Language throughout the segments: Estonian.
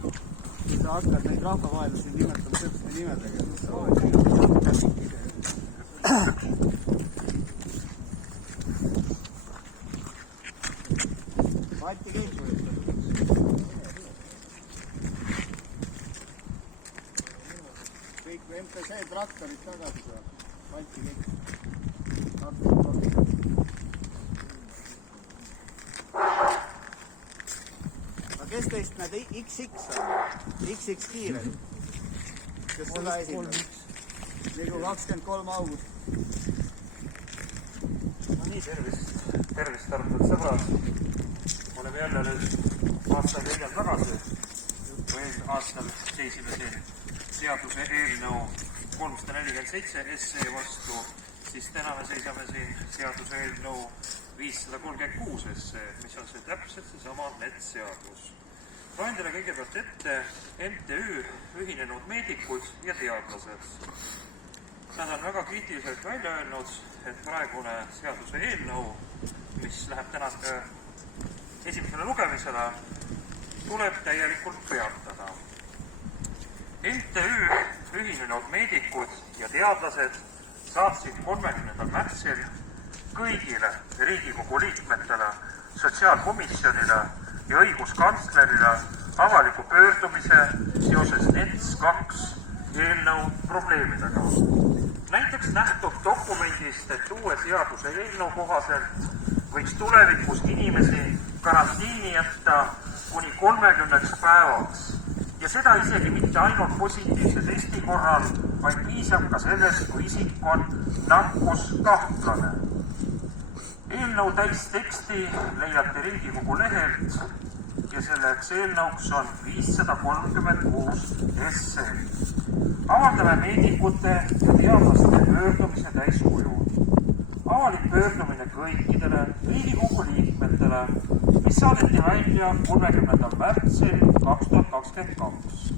kui sa hakkad neid rahvavahelisi nimetama selliste nimedega, siis sa Balti keegi kõik MPC traktorid tagasi seal, Balti keegi kes teist need XX on? XX kiired? Kes seda esindab? Ligu 23 august. No nii, tervist arvatud sõbrad. Oleme jälle nüüd aastaid hiljem tagasi. Kui aastal seisime siin seaduse eelnõu 347 SE vastu, siis täna me seisame siin seaduse eelnõu 536 SE, mis on see täpselt seesama NETS-seadus. Loen teile kõigepealt ette MTÜ Ühinenud Meedikud ja Teadlased. Nad on väga kriitiliselt välja öelnud, et praegune seaduse eelnõu, mis läheb täna esimesele lugemisele, tuleb täielikult peatada. MTÜ Ühinenud Meedikud ja Teadlased saatsid 30. märtsil kõigile Riigikogu liikmetele, sotsiaalkomisjonile ja õiguskantslerile avaliku pöördumise seoses NETS 2 eelnõu probleemidega. Näiteks nähtub dokumendist, et uue seaduse eelnõu kohaselt võiks tulevikus inimesi karantiini jätta kuni 30 päevaks ja seda isegi mitte ainult positiivse testi korral, vaid piisab ka sellest, kui isik on nakkuskahtlane. Eelnõu täisteksti leiate Riigikogu lehelt ja selleks eelnõuks on 536 SE. Avaldame meedikute ja teadlaste pöördumise täiskujul. Avalik pöördumine kõikidele Riigikogu liikmetele, mis saadeti välja 30. märtsil 2022.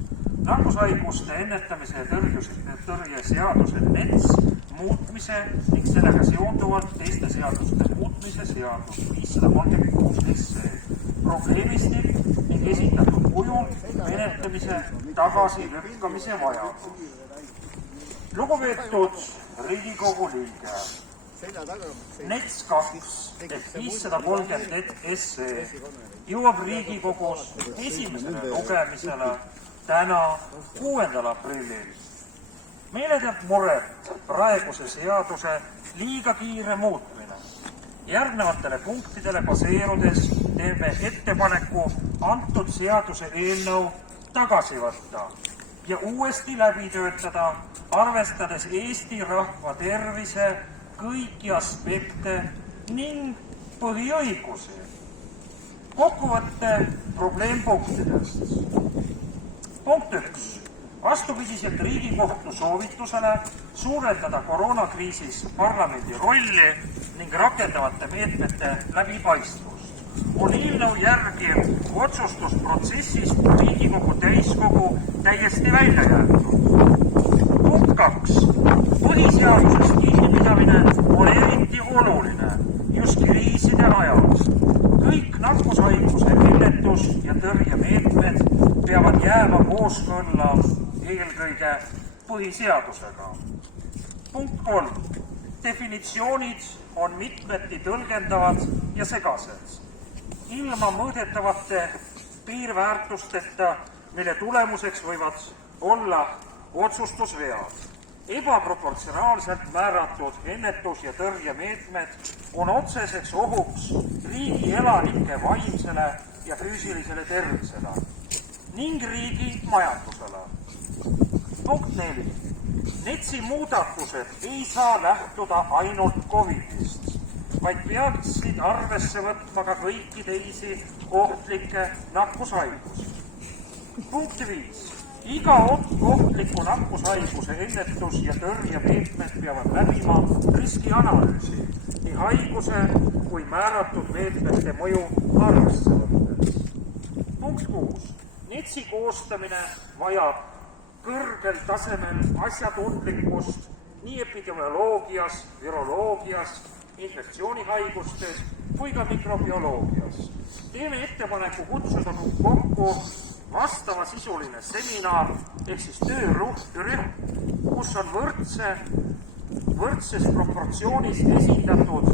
Nakkushaiguste ennetamise ja tõrje seaduse NETS muutmise ning sellega seonduvalt teiste seaduste muutmise seadus 536 SE. Probleemistik ning esitatud kujul menetlemise tagasilükkamise vajadus. Lugupeetud Riigikogu liige, NETS 2 ehk 530 SE jõuab Riigikogus esimesele lugemisele täna 6. aprillil. Meile teeb muret praeguse seaduse liiga kiire muutmine. Järgnevatele punktidele baseerudes teeme ettepaneku antud seaduse eelnõu tagasi võtta ja uuesti läbi töötada, arvestades Eesti rahva tervise kõiki aspekte ning põhiõigusi. Kokkuvõtte probleempunktidest. Punkt 1. Vastupidiselt Riigikohtu soovitusele suurendada koroonakriisis parlamendi rolli ning rakendavate meetmete läbipaistvust on eelnõu järgi otsustusprotsessist Riigikogu täiskogu täiesti välja jäetud. Punkt 2. Põhiseadusest kinnipidamine on eriti oluline just kriiside ajal. Kõik nakkushaiguse ennetus ja tõrjemeetmed peavad jääma kooskõlla eelkõige põhiseadusega. Punkt 3. Definitsioonid on mitmeti tõlgendavad ja segased. Ilma mõõdetavate piirväärtusteta, mille tulemuseks võivad olla otsustusvead. Ebaproportsionaalselt määratud ennetus- ja tõrjemeetmed on otseseks ohuks riigi elanike vaimsele ja füüsilisele tervisele ning riigi majandusele. Punkt 4. NETS-i muudatused ei saa lähtuda ainult COVIDist, vaid peaksid arvesse võtma ka kõiki teisi ohtlikke nakkushaigusi. Punkt 5. Iga ohtliku nakkushaiguse ennetus- ja tõrjemeetmed peavad läbima riskianalüüsi nii haiguse kui määratud meetmete mõju arvesse võttes. Punkt 6. NETS-i koostamine vajab kõrgel tasemel asjatundlikkust nii epidemioloogias, viroloogias, infektsioonihaigustes kui ka mikrobioloogias. Teeme ettepaneku kutsuda kokku vastavasisuline seminar ehk siis töörühm, kus on võrdses proportsioonis esindatud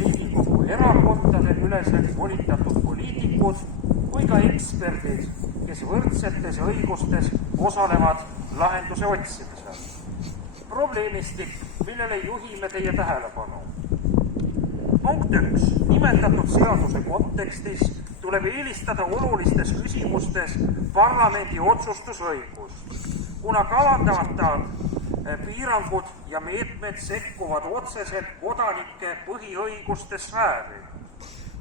Riigikogu erakondade ülesed volitatud poliitikud kui ka eksperdid, kes võrdsetes õigustes osalevad lahenduse otsimisel. Probleemistik, millele juhime teie tähelepanu. Punkt 1. Nimetatud seaduse kontekstis tuleb eelistada olulistes küsimustes parlamendi otsustusõigust, kuna kavandatavad piirangud ja meetmed sekkuvad otseselt kodanike põhiõiguste sfääri.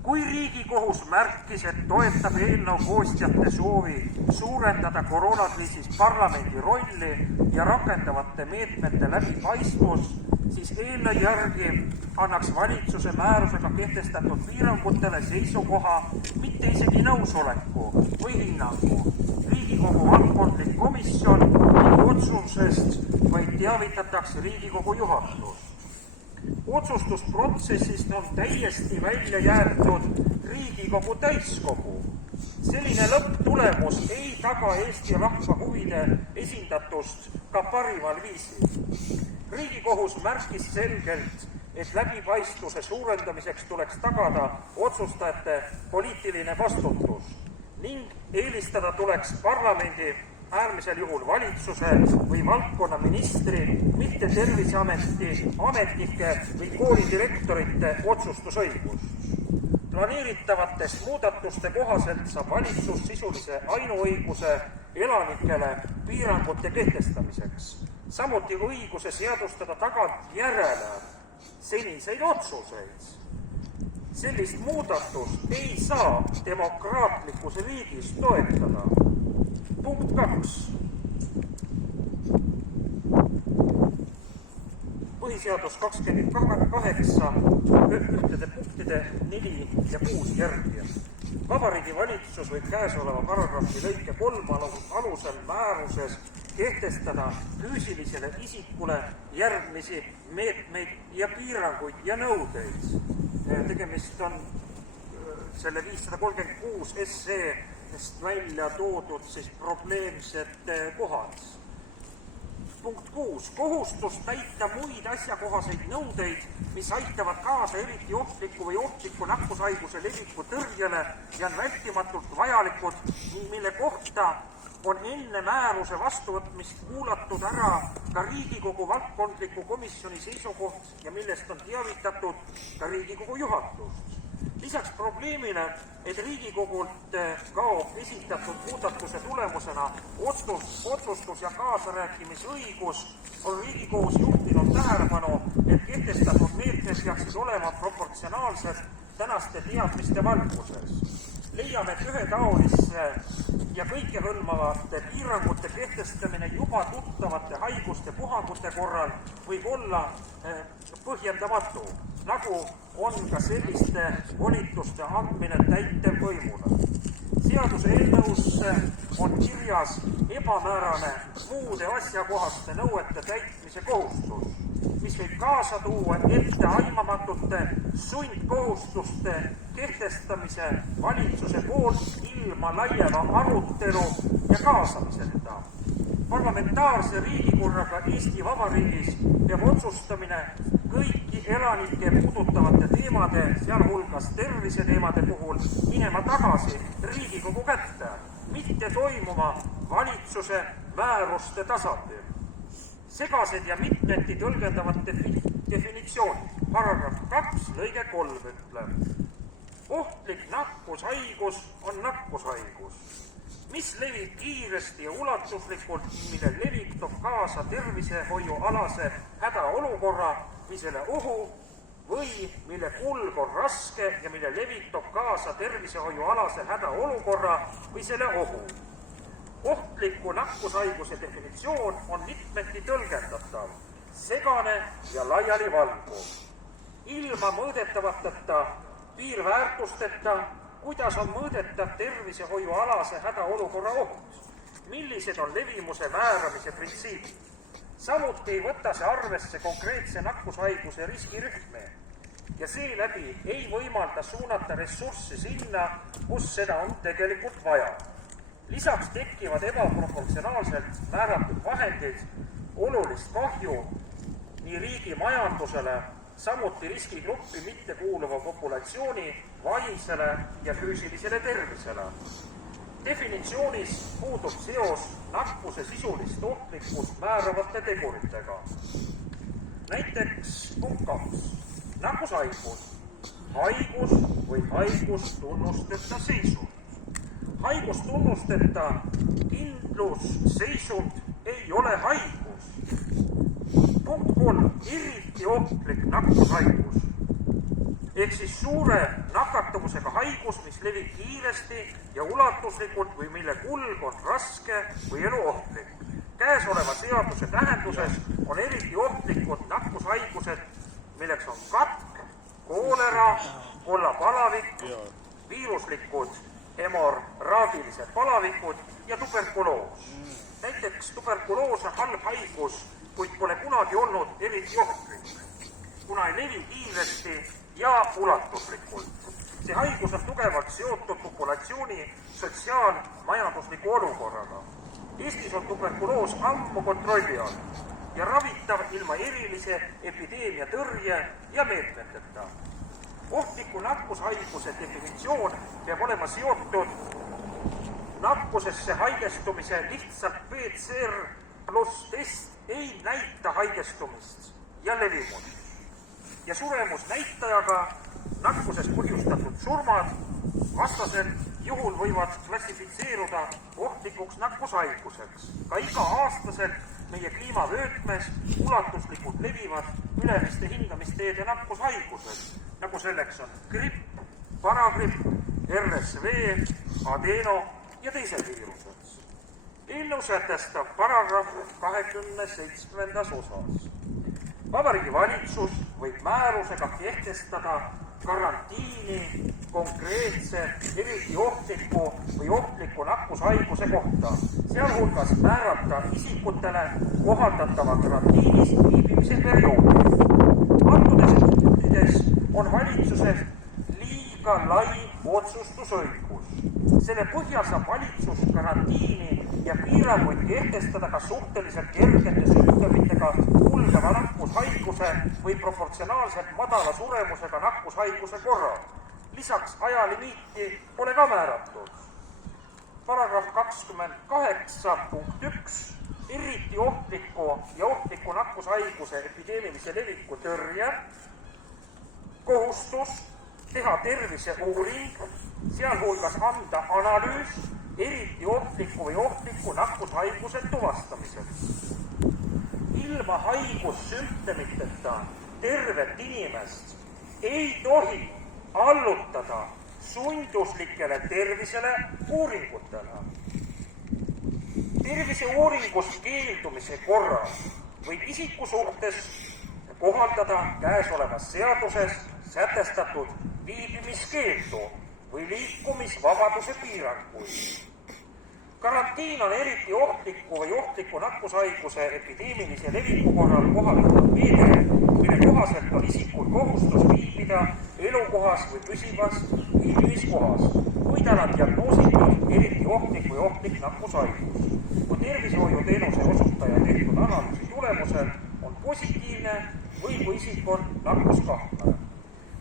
Kui Riigikohus märkis, et toetab eelnõu koostjate soovi suurendada koroonakriisis parlamendi rolli ja rakendavate meetmete läbipaistvust, siis eelnõu järgi annaks valitsuse määrusega kehtestatud piirangutele seisukoha, mitte isegi nõusoleku või hinnangu. Riigikogu valdkondlik komisjon otsusest vaid teavitatakse Riigikogu juhatust. Otsustusprotsessist on täiesti välja jäetud Riigikogu täiskogu. Selline lõpptulemus ei taga Eesti rahva huvide esindatust ka parimal viisil. Riigikohus märkis selgelt, et läbipaistvuse suurendamiseks tuleks tagada otsustajate poliitiline vastutus ning eelistada tuleks parlamendi, äärmisel juhul valitsuse või valdkonna ministri, mitte Terviseameti ametnike või koolidirektorite otsustusõigust. Planeeritavatest muudatuste kohaselt saab valitsus sisulise ainuõiguse elanikele piirangute kehtestamiseks, samuti õiguse seadustada tagantjärele seniseid otsuseid. Sellist muudatust ei saa demokraatlikus riigis toetada. Punkt 2. Põhiseadus 28 ühtede punktide 4 ja 6 järgi. Vabariigi Valitsus võib käesoleva paragrahvi lõike 3 alusel määruses kehtestada füüsilisele isikule järgmisi meetmeid ja piiranguid ja nõudeid. Tegemist on selle 536 SE-st välja toodud siis probleemsed kohad. Punkt 6. Kohustus täita muid asjakohaseid nõudeid, mis aitavad kaasa eriti ohtliku või ohtliku nakkushaiguse leviku tõrjele ja on vältimatult vajalikud, mille kohta on enne määruse vastuvõtmist kuulatud ära ka Riigikogu valdkondliku komisjoni seisukoht ja millest on teavitatud ka Riigikogu juhatust. Lisaks probleemile, et Riigikogult kaob esitatud muudatuse tulemusena otsustus- ja kaasarääkimisõigus, on Riigikohus juhtinud tähelepanu, et kehtestatud meetmed peaksid olema proportsionaalsed tänaste teadmiste valguses. Leiame, et ühetaolisse ja kõikehõlmavate piirangute kehtestamine juba tuttavate haiguste puhangute korral võib olla põhjendamatu, nagu on ka selliste volituste andmine täitevvõimule. Seaduse eelnõusse on kirjas ebamäärane muude asjakohaste nõuete täitmise kohustus, mis võib kaasa tuua etteaimamatute sundkohustuste kehtestamise valitsuse poolt ilma laiema arutelu ja kaasamiseta. Parlamentaarse riigikorraga Eesti Vabariigis peab otsustamine kõiki elanikke puudutavate teemade, sealhulgas terviseteemade puhul, minema tagasi Riigikogu kätte, mitte toimuma valitsuse määruste tasandil. Segased ja mitmeti tõlgendavad definitsioonid. Paragrahv 2 lõige 3 ütleb: ohtlik nakkushaigus on nakkushaigus, mis levib kiiresti ja ulatuslikult, mille levik toob kaasa tervishoiualase hädaolukorra või selle ohu või mille kulg on raske ja mille levik toob kaasa tervishoiualase hädaolukorra või selle ohu. Ohtliku nakkushaiguse definitsioon on mitmeti tõlgendatav, segane ja laialivalguv. Ilma mõõdetavateta piirväärtusteta, kuidas on mõõdetav tervishoiualase hädaolukorra oht, millised on levimuse määramise printsiibid. Samuti ei võta see arvesse konkreetse nakkushaiguse riskirühmi ja seeläbi ei võimalda suunata ressurssi sinna, kus seda on tegelikult vaja. Lisaks tekivad ebaproportsionaalselt määratud vahendid olulist kahju nii riigi majandusele, samuti riskigruppi mittekuuluva populatsiooni vaimsele ja füüsilisele tervisele. Definitsioonis puudub seos nakkuse sisulist ohtlikkust määravate teguritega. Näiteks punkt 2. Nakkushaigus. Haigus või haigustunnusteta seisund. Haigustunnusteta kindlusseisund ei ole haigus. Punkt 3. Eriti ohtlik nakkushaigus. Ehk siis suure nakatavusega haigus, mis levib kiiresti ja ulatuslikult või mille kulg on raske või eluohtlik. Käesoleva seaduse tähenduses on eriti ohtlikud nakkushaigused, milleks on katk, koolera, kollapalavik, viiruslikud hemorraagilised palavikud ja tuberkuloos. Näiteks tuberkuloos on halb haigus, kuid pole kunagi olnud eriti ohtlik, kuna ei levi kiiresti ja ulatuslikult. See haigus on tugevalt seotud populatsiooni sotsiaalmajandusliku olukorraga. Eestis on tuberkuloos ammu kontrolli all ja ravitav ilma erilise epideemia tõrje ja meetmeteta. Ohtliku nakkushaiguse definitsioon peab olema seotud nakkusesse haigestumise lihtsalt PCR pluss test ei näita haigestumist ja levimust ja suremusnäitajaga nakkusest põhjustatud surmad vastasel juhul võivad klassifitseeruda ohtlikuks nakkushaiguseks. Ka iga-aastaselt meie kliimavöötmes ulatuslikult levivad ülemiste hingamisteede nakkushaigused, nagu selleks on gripp, paragripp, RSV, adeno ja teised viirused. Eelnõu sätestab paragrahv 27. osas. Vabariigi Valitsus võib määrusega kehtestada karantiini konkreetse eriti ohtliku või ohtliku nakkushaiguse kohta, sealhulgas määrata isikutele kohaldatava karantiinis viibimise perioodi. Antudes punktides on valitsusel liiga lai otsustusõigus. Selle põhjal saab valitsus karantiini ja piiranguid kehtestada ka suhteliselt kergete sümptomitega kulgeva nakkushaiguse või proportsionaalselt madala suremusega nakkushaiguse korral. Lisaks ajalimiiti pole ka määratud. Paragrahv 28 punkt 1. Eriti ohtliku nakkushaiguse epideemilise leviku tõrje kohustus teha terviseuuring, sealhulgas anda analüüs eriti ohtliku või ohtliku nakkushaiguse tuvastamiseks. Ilma haigussümptomiteta tervet inimest ei tohi allutada sunduslikele tervisele uuringutele. Terviseuuringust keeldumise korral võib isiku suhtes kohaldada käesolevas seaduses sätestatud viibimiskeeldu või liikumisvabaduse piiranguid. Karantiin on eriti ohtliku või ohtliku nakkushaiguse epideemilise leviku korral kohaldatav meede, mille kohaselt on isikul kohustus viibida elukohas või püsivas viibimiskohas, kui tal on diagnoositud eriti ohtlik või ohtlik nakkushaigus. Kui tervishoiuteenuse osutaja tehtud analüüsi tulemusel on positiivne või kui isik on nakkuskahtlane.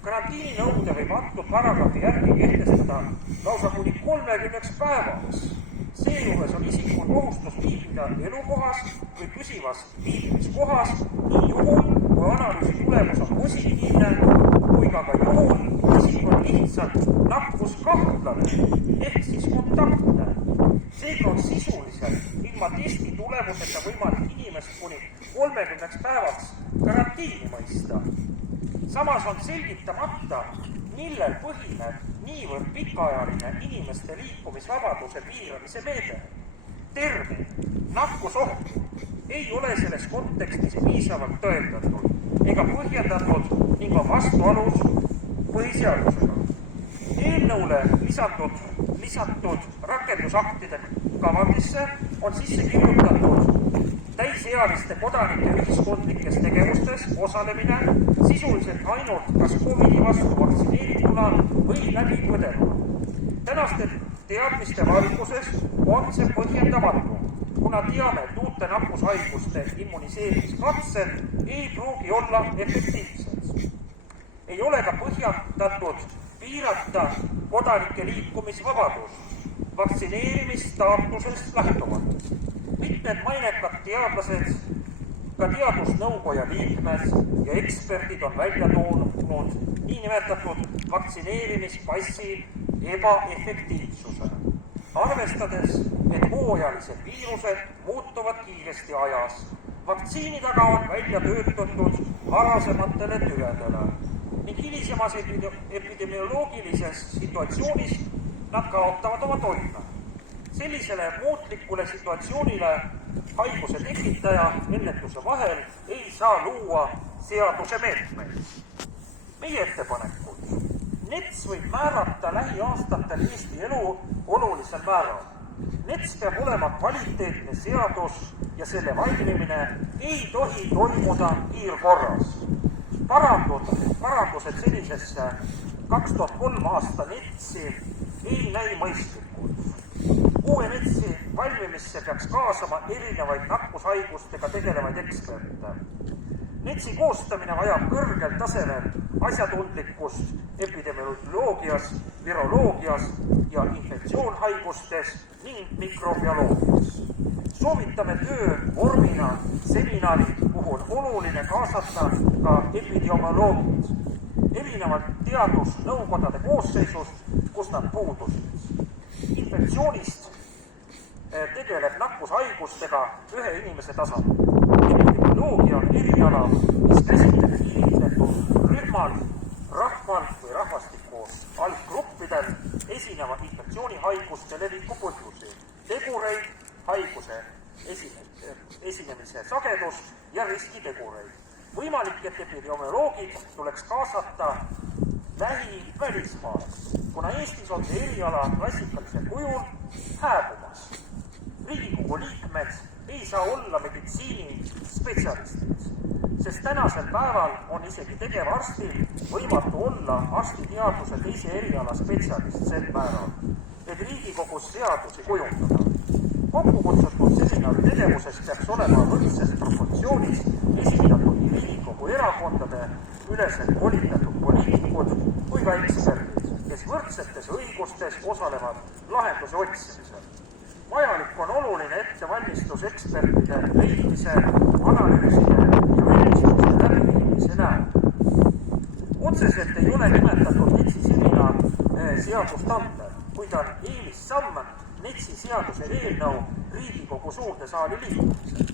Karantiininõude võib antud paragrahvi järgi kehtestada lausa kuni 30 päevaks. Seejuures on isikul kohustus viibida elukohas või püsivas viibimiskohas nii juhul, kui analüüsi tulemus on positiivne, kui ka juhul, kui isik on lihtsalt nakkuskahtlane ehk siis kontaktne. Seega on sisuliselt ilma testi tulemuseta võimalik inimest kuni 30 päevaks karantiini mõista. Samas on selgitamata, millel põhineb niivõrd pikaajaline inimeste liikumisvabaduse piiramise meede. Termin nakkusoht ei ole selles kontekstis piisavalt tõendatud ega põhjendatud ning on vastuolus põhiseadusega. Eelnõule lisatud rakendusaktide kavandisse on sisse kirjutatud täisealiste kodanike ühiskondlikes tegevustes osalemine sisuliselt ainult kas COVID-i vastu vaktsineerituna või läbi põdenuna. teadmiste valguses on see põhjendamatu, kuna teame, et uute nakkushaiguste immuniseerimiskatsed ei pruugi olla efektiivsed. Ei ole ka põhjendatud piirata kodanike liikumisvabadust vaktsineerimistaatusest lähtuvalt. Mitmed mainekad teadlased, ka teadusnõukoja liikmed ja eksperdid on välja toonud niinimetatud vaktsineerimispassi ebaefektiivsuse, arvestades, et hooajalised viirused muutuvad kiiresti ajas. Vaktsiinid aga on välja töötatud varasematele tüvedele ning hilisemas epidemioloogilises situatsioonis nad kaotavad oma toime. Sellisele muutlikule situatsioonile haiguse tekitaja ennetuse vahel ei saa luua seaduse meetmeid. Meie ettepanekud. NETS võib määrata lähiaastatel Eesti elu olulisel määral. NETS peab olema kvaliteetne seadus ja selle valmimine ei tohi toimuda kiirkorras. Parandused senisesse 2003 aasta NETS-i ei näi mõistlikud. Uue NETS-i valmimisse peaks kaasama erinevaid nakkushaigustega tegelevaid eksperte. NETS-i koostamine vajab kõrgel tasemel asjatundlikkust epidemioloogias, viroloogias ja infektsioonhaigustes ning mikrobioloogias. Soovitame töö vormina seminari, kuhu on oluline kaasata ka epidemioloogid, erinevalt teadusnõukodade koosseisust, kus nad puudusid. Infektsioonist tegeleb nakkushaigustega ühe inimese tasandil. Epidemioloogia on eriala, mis käsitleb kinnitletud rühmal, rahval või rahvastiku alggruppidel esineva infektsioonihaiguste leviku põhjusi, tegureid, haiguse esinemise sagedust ja riskitegureid. Võimalik, et epidemioloogid tuleks kaasata välismaalt, kuna Eestis on see eriala klassikalisel kujul hääbumas. Riigikogu liikmed ei saa olla meditsiinispetsialistid, sest tänasel päeval on isegi tegevarstil võimatu olla arstiteaduse teise eriala spetsialist sel määral, et Riigikogus seadusi kujundada. Kokkukutsutud seminari tegevuses peaks olema võrdses proportsioonis esindatud nii Riigikogu erakondade üleselt volitatud poliitikud kui ka eksperdid, kes võrdsetes õigustes osalevad lahenduse otsimisel. Vajalik on oluline ettevalmistus ekspertide leidmise, analüüside ja ülistuste läbiviimise näol. Otseselt ei ole nimetatud NETS-i seminar seadustandev, kuid on eelissamm NETS-i seaduse eelnõu Riigikogu suurde saali liikumisel.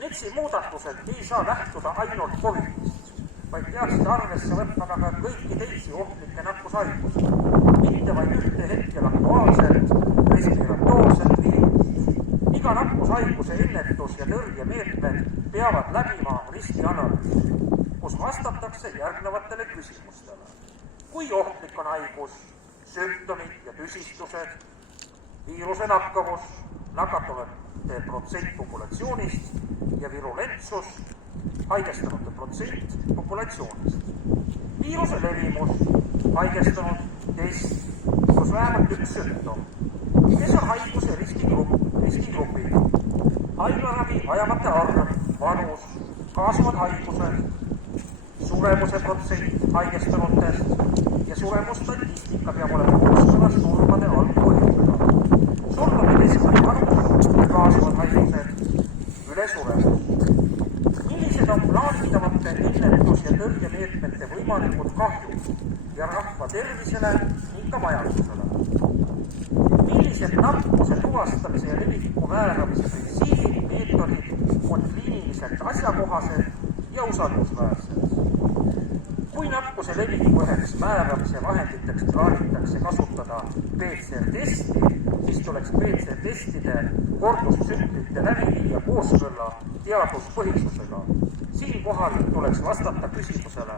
NETS-i muudatused ei saa lähtuda ainult COVID-ist, vaid peaksid arvesse võtma ka kõiki teisi ohtlikke nakkushaigusi, mitte vaid ühte hetkel aktuaalselt respiratoorset viirust. Iga nakkushaiguse ennetus- ja tõrjemeetmed peavad läbima riskianalüüsi, kus vastatakse järgnevatele küsimustele. Kui ohtlik on haigus, sümptomid ja tüsistused, viiruse nakkavus, nakatunute protsent populatsioonist ja virulentsus, haigestunute protsent populatsioonist. Viiruse levimus, haigestunud, test, kus vähemalt üks sümptom. Kes on haiguse riskigrupid? Haiglaravi vajavate arv, vanus, kaasuvad haigused, suremuse protsent haigestunutest ja suremusstatistika peab olema kooskõlas surmade algpõhjusega. Surmade keskmine vanus, kaasuvad haigused, ülesuremus. Millised on plaanitavate ennetus- ja tõrjemeetmete võimalikud kahjud ja rahva tervisele ning ka majandusele? Millised nakkuse tuvastamise ja leviku määramise printsiibid, meetodid on kliiniliselt asjakohased ja usaldusväärsed? Kui nakkuse leviku üheks määramise vahenditeks plaanitakse kasutada PCR-testi, siis tuleks PCR-testide kordustsüklite läbiviija kooskõlla teaduspõhisusega. Siinkohal tuleks vastata küsimusele,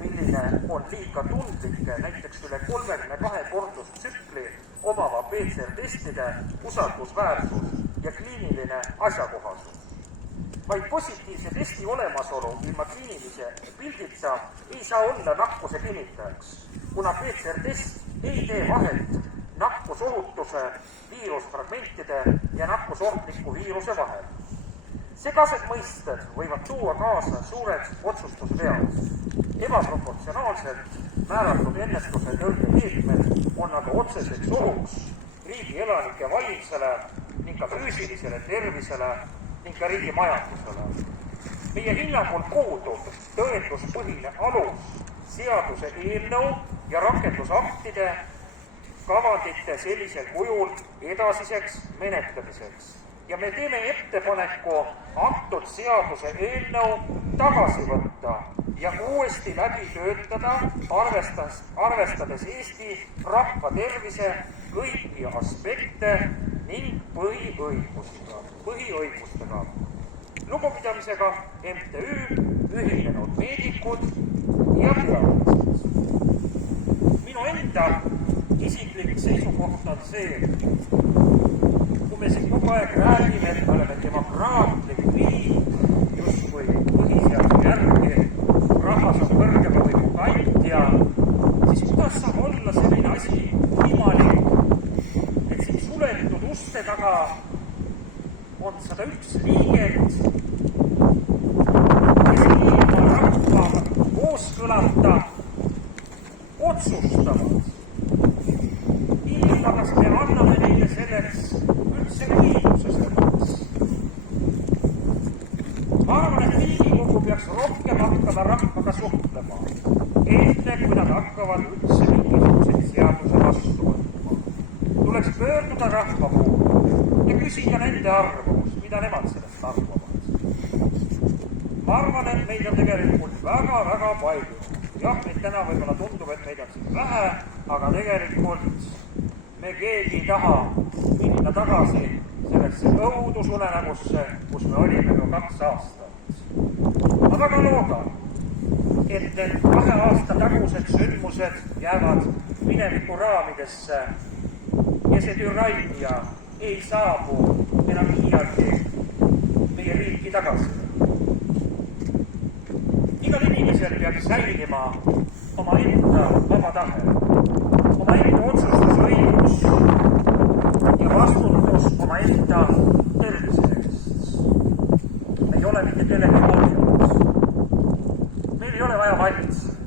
milline on liiga tundlik näiteks üle 32 kordustsükli omava PCR-testide usaldusväärsus ja kliiniline asjakohasus. Vaid positiivse testi olemasolu ilma kliinilise pildita ei saa olla nakkuse kinnitajaks, kuna PCR-test ei tee vahet nakkusohutuse, viirusfragmentide ja nakkusohtliku viiruse vahel. Segased mõisted võivad tuua kaasa suured otsustusvead. Ebaproportsionaalselt määratud ennetuse tõrjemeetmed on aga otseseks ohuks riigi elanike vaimsele ning ka füüsilisele tervisele ning ka riigi majandusele. Meie hinnangul puudub tõenduspõhine alus seaduse eelnõu ja rakendusaktide kavandite sellisel kujul edasiseks menetlemiseks. Ja me teeme ettepaneku antud seaduse eelnõu tagasi võtta ja uuesti läbi töötada, arvestades Eesti rahva tervise kõiki aspekte ning põhiõigustega. Lugupidamisega MTÜ, Ühinenud Meedikud ja teadlased. Minu enda isiklik seisukoht on see, kui me siin kogu aeg räägime, et me oleme demokraatlik riik, justkui põhiseaduse järgi, rahvas on kõrgema võimu kandja, siis kuidas saab olla selline asi võimalik, et siin suletud uste taga on 101 liiget, kes ilma rahva kooskõlata otsustavad, ilma kas me anname neile selleks üldse õiguse selleks. Ma arvan, et Riigikogu peaks rohkem hakkama rahvaga suhtlema, enne kui nad hakkavad üldse mingisuguseid seaduse vastu võtma. Tuleks pöörduda rahva poole ja küsida nende arvamust, mida nemad sellest arvavad. Ma arvan, et meid on tegelikult väga palju. Jah, meid täna võib-olla tundub, et meid on siin vähe, aga tegelikult me keegi ei taha minna tagasi sellesse õudusunenägusse, kus me olime juba 2 aastat. Ma väga loodan, et need 2 aasta tagused sündmused jäävad mineviku raamidesse ja see türannia ei saabu enam iialgi meie riiki tagasi. Igal inimesel peab säilima oma enda vaba tahe, oma enda otsustusõigus ja vastutus oma enda tervise eest. Me ei ole mitte kellegi hooljamas. Meil ei ole vaja valitsejaid,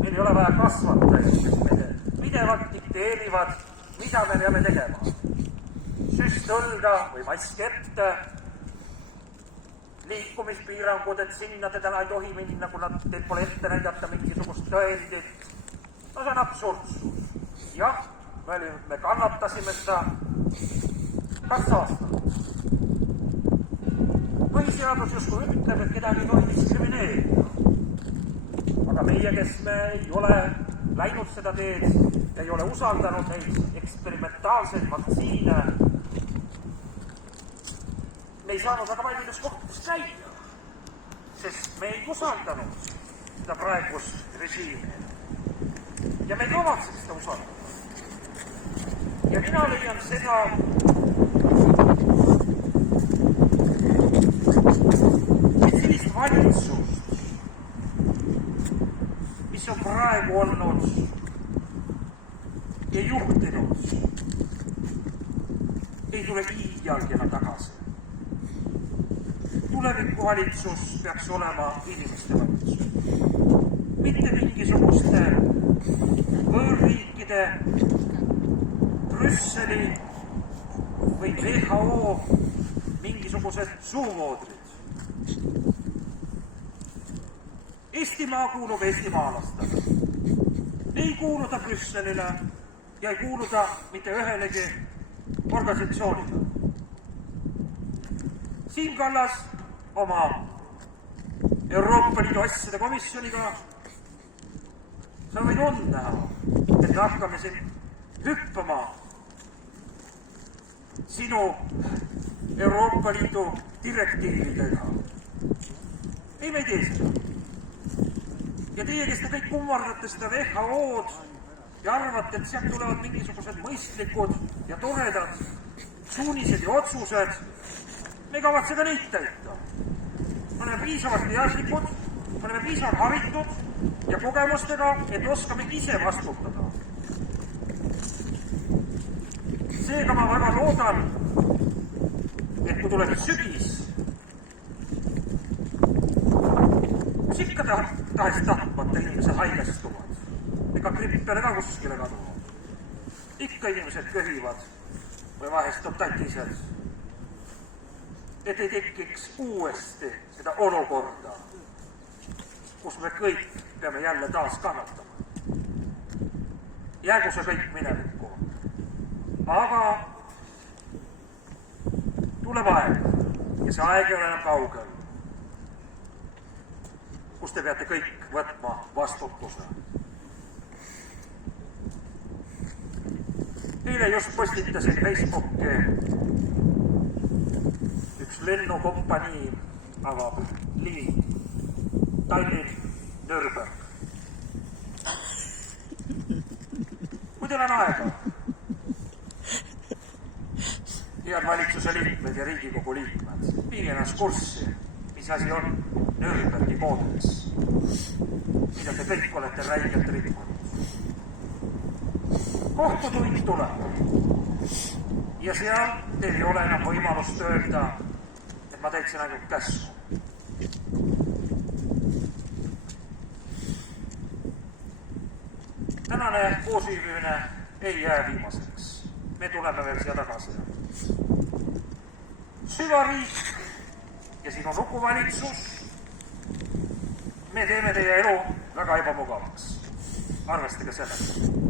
meil ei ole vaja kasvatajaid, kes meile pidevalt dikteerivad, mida me peame tegema. Süst õlga või mask ette, liikumispiirangud, et sinna teda ei tohi minna, kuna teil pole ette näidata mingisugust tõendit. No see on absurdsus. Jah, me kannatasime seda 2 aastat. Põhiseadus justkui ütleb, et kedagi ei tohi diskrimineerida. Aga meie, kes me ei ole läinud seda teed ja ei ole usaldanud neid eksperimentaalseid vaktsiine, me ei saanud väga paljudes kohtades käia, sest me ei usaldanud seda praegust režiimi. Ja me ei kavatseks seda usaldada. Ja mina leian seda, et sellist valitsust, mis on praegu olnud ja juhtinud, ei tule iialgi enam tagasi. Tulevikuvalitsus peaks olema inimeste valitsus. Mitte mingisuguste võõrriikide, Brüsseli või WHO mingisugused suuvoodrid. Eestimaa kuulub eestimaalastele. Ei kuulu ta Brüsselile ja ei kuulu ta mitte ühelegi organisatsioonile. Siim Kallas oma Euroopa Liidu asjade komisjoniga, sa võid näha, et me hakkame siin hüppama sinu Euroopa Liidu direktiividega. Ei, me ei tee seda. Ja teie, kes te kõik kummardate seda WHO-d ja arvate, et sealt tulevad mingisugused mõistlikud ja toredad suunised ja otsused, me ei kavatse ka neid täita. Me oleme piisavalt teadlikud, me oleme piisavalt haritud ja kogemustega, et oskamegi ise vastutada. seega ma väga loodan, et kui tuleb sügis, kus ikka tahes-tahtmata inimesed haigestuvad, ega gripp peale ka kuskile kadunud. Ikka inimesed köhivad või vahest on tatised, et ei tekiks uuesti seda olukorda, kus me kõik peame jälle taas kannatama. Jäägu see kõik minevikku. Aga tuleb aeg ja see aeg ei ole enam kaugel, kus te peate kõik võtma vastutuse. Eile just postitasin Facebooki üks lennukompanii avab liin Tallinn-Nürnberg. Kui teil on aega, head valitsuse liikmed ja Riigikogu liikmed, viige ennast kurssi, mis asi on Nürnbergi koodeks, mida te kõik olete räigelt rikkunud. Kohtutund tuleb ja seal teil ei ole enam võimalust öelda, et ma täitsin ainult käsku. Tänane koosviibimine ei jää viimaseks. Me tuleme veel siia tagasi. Süvariik ja siin on nukuvalitsus. Me teeme teie elu väga ebamugavaks. Arvestage sellega.